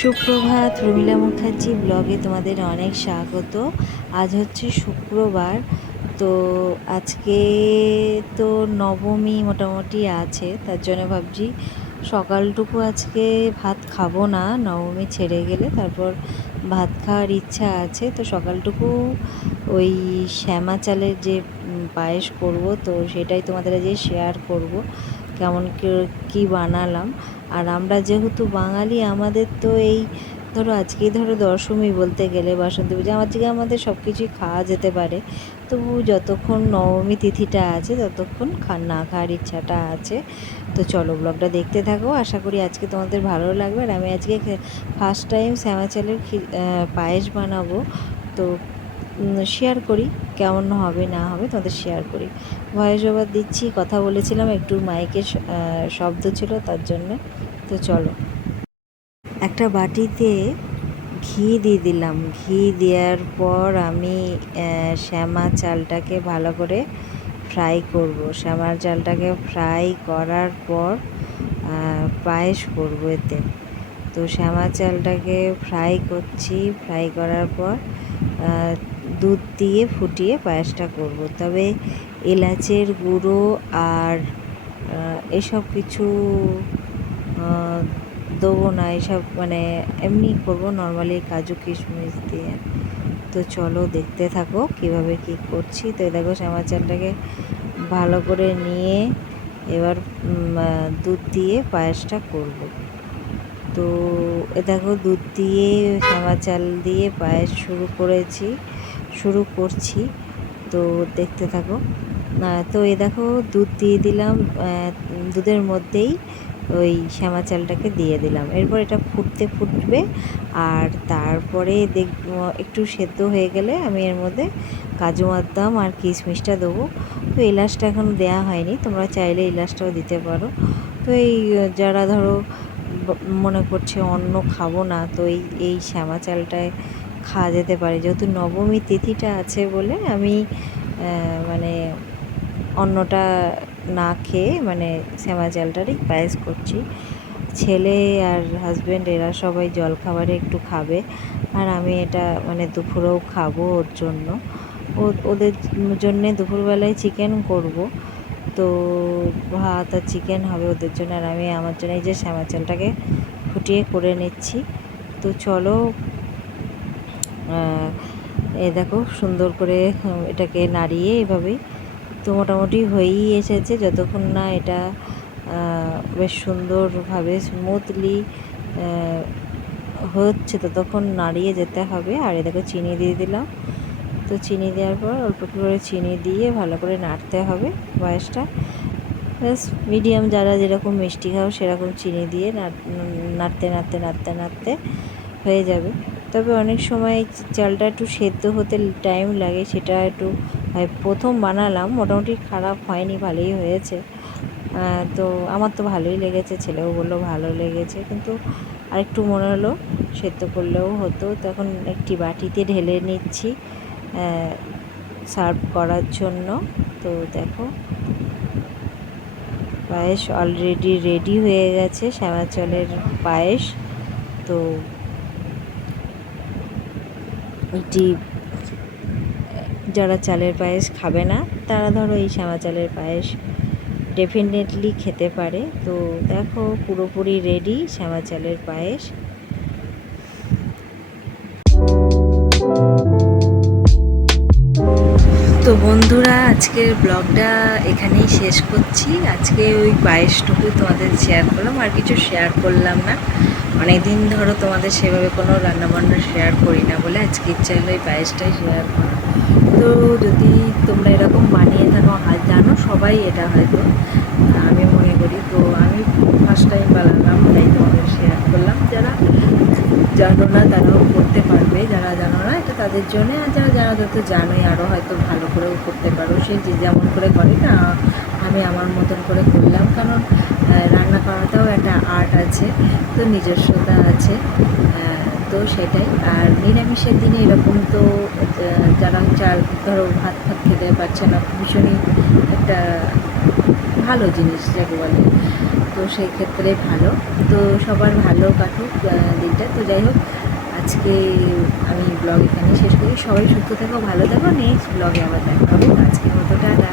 সুপ্রভাত, রমিলা মুখার্জি ব্লগে তোমাদের অনেক স্বাগত। আজ হচ্ছে শুক্রবার। তো আজকে তো নবমী মোটামুটি আছে, তার জন্য ভাবছি সকালটুকু আজকে ভাত খাবো না, নবমী ছেড়ে গেলে তারপর ভাত খাওয়ার ইচ্ছা আছে। তো সকালটুকু ওই শ্যামা চালের যে পায়েস করব, তো সেটাই তোমাদের আজকে শেয়ার করব কেমন কী বানালাম। আর আমরা যেহেতু বাঙালি, আমাদের তো এই আজকেই দশমী বলতে গেলে বাসন্তী পূজা, আজকে আমাদের সব কিছুই খাওয়া যেতে পারে। তবু যতক্ষণ নবমী তিথিটা আছে ততক্ষণ না খাওয়ার ইচ্ছাটা আছে। তো চলো ব্লগটা দেখতে থাকো, আশা করি আজকে তোমাদের ভালো লাগবে। আর আমি আজকে ফার্স্ট টাইম শ্যামা চালের পায়েস বানাবো, তো শেয়ার করি কেমন হবে না হবে তোমাদের শেয়ার করি। ভয়েস ওভার দিচ্ছি, কথা বলেছিলাম, একটু মাইকের শব্দ ছিল তার জন্য। তো চলো, একটা বাটিতে ঘি দিয়ে দিলাম। ঘি দেওয়ার পর আমি শ্যামা চালটাকে ভালো করে ফ্রাই করব। শ্যামা চালটাকে ফ্রাই করার পর পায়েস করব এতে। তো শ্যামা চালটাকে ফ্রাই করছি, ফ্রাই করার পর দুধ দিয়ে ফুটিয়ে পায়েসটা করব। তবে এলাচের গুঁড়ো আর এসব কিছু দেবো না, এসব মানে এমনি করব নর্মালি কাজু কিশমিশ দিয়ে। তো চলো দেখতে থাকো কিভাবে কি করছি। তো দেখো শ্যামা চালটাকে ভালো করে নিয়ে এবার দুধ দিয়ে পায়েসটা করব। তো দেখো দুধ দিয়ে শ্যামা চাল দিয়ে পায়েস শুরু করছি। তো দেখতে থাকো। তো দেখো দুধ দিয়ে দিলাম, দুধের মধ্যেই ওই শ্যামা চালটাকে দিয়ে দিলাম। এরপর এটা ফুটবে, আর তারপরে একটু সেদ্ধ হয়ে গেলে আমি এর মধ্যে কাজু বাদাম আর কিশমিশটা দেবো। তো এলাচটা এখন দেওয়া হয়নি, তোমরা চাইলে এলাচটাও দিতে পারো। তো এই যারা মনে করছে অন্ন খাবো না, তো এই শ্যামা চালটায় খাওয়া যেতে পারে। যেহেতু নবমী তিথিটা আছে বলে আমি মানে অন্নটা না খেয়ে মানে শ্যামা চালটারই পায়েস করছি। ছেলে আর হাজব্যান্ড এরা সবাই জলখাবারে একটু খাবে, আর আমি এটা মানে দুপুরেও খাবো ওর জন্য। ওদের জন্যে দুপুরবেলায় চিকেন করব। তো ভাত আর চিকেন হবে ওদের জন্য, আর আমি আমার জন্য এই যে শ্যামা চালটাকে ফুটিয়ে করে নিচ্ছি। তো চলো, দেখো সুন্দর করে এটাকে নাড়িয়ে এভাবেই। তো মোটামুটি হয়েই এসেছে, যতক্ষণ না এটা বেশ সুন্দরভাবে স্মুথলি হচ্ছে ততক্ষণ নাড়িয়ে যেতে হবে। আর দেখো চিনি দিয়ে দিলাম। তো চিনি দেওয়ার পর অল্প করে চিনি দিয়ে ভালো করে নাড়তে হবে পায়েসটা। ব্যাস মিডিয়াম, যারা যেরকম মিষ্টি খাও সেরকম চিনি দিয়ে নাড়তে নাড়তে নাড়তে নাড়তে হয়ে যাবে। তবে অনেক সময় চালটা একটু সেদ্ধ হতে টাইম লাগে, সেটা একটু প্রথম বানালাম, মোটামুটি খারাপ হয়নি, ভালোই হয়েছে। তো আমার তো ভালোই লেগেছে, ছেলেও বললো ভালো লেগেছে, কিন্তু আরেকটু মনে হলো সেদ্ধ করলেও হতো। তখন একটি বাটিতে ঢেলে নিচ্ছি সার্ভ করার জন্য। তো দেখো পায়েস অলরেডি রেডি হয়ে গেছে, শ্যামা চালের পায়েস। তো এটি যারা চালের পায়েস খাবে না তারা এই শ্যামা চালের পায়েস ডেফিনেটলি খেতে পারে। তো দেখো পুরোপুরি রেডি শ্যামা চালের পায়েস। তো বন্ধুরা, আজকের ব্লগটা এখানেই শেষ করছি। আজকে ওই পায়েসটুকু তোমাদের শেয়ার করলাম, আর কিছু শেয়ার করলাম না। অনেক দিন তোমাদের সেভাবে কোনো রান্নাবান্না শেয়ার করি না বলে আজকে ইচ্ছা হলো ওই পায়েসটাই শেয়ার করা। তো যদি তোমরা এরকম বানিয়ে থাকো, জানো সবাই এটা হয়তো, আমি মনে করি। তো আমি ফার্স্ট টাইম বানালাম তাই তোমাদের শেয়ার করলাম। যারা জানো না তারাও করতে পারবে, যারা জানো না এটা তাদের জন্য। আর যারা জানো তো জানোই, আরও হয়তো ভালো করেও করতে পারো। সে যে যেমন করে করে না, আমি আমার মতন করে করলাম, কারণ রান্না করাটাও একটা আর্ট আছে, তো নিজস্বতা আছে। তো সেটাই। আর নিরামিষের দিনে এরকম তো যারা ভাত খেতে পারছে না, ভীষণই একটা ভালো জিনিস যাকে বলে। তো সেই ক্ষেত্রে ভালো। তো সবার ভালো কাটুক দিনটা। তো যাই হোক, আজকে আমি ব্লগ এখানে শেষ করি। সবাই সুস্থ থাকো, ভালো থাকো, নেক্সট ব্লগে আবার দেখা হবে। আজকের মতো টাটা।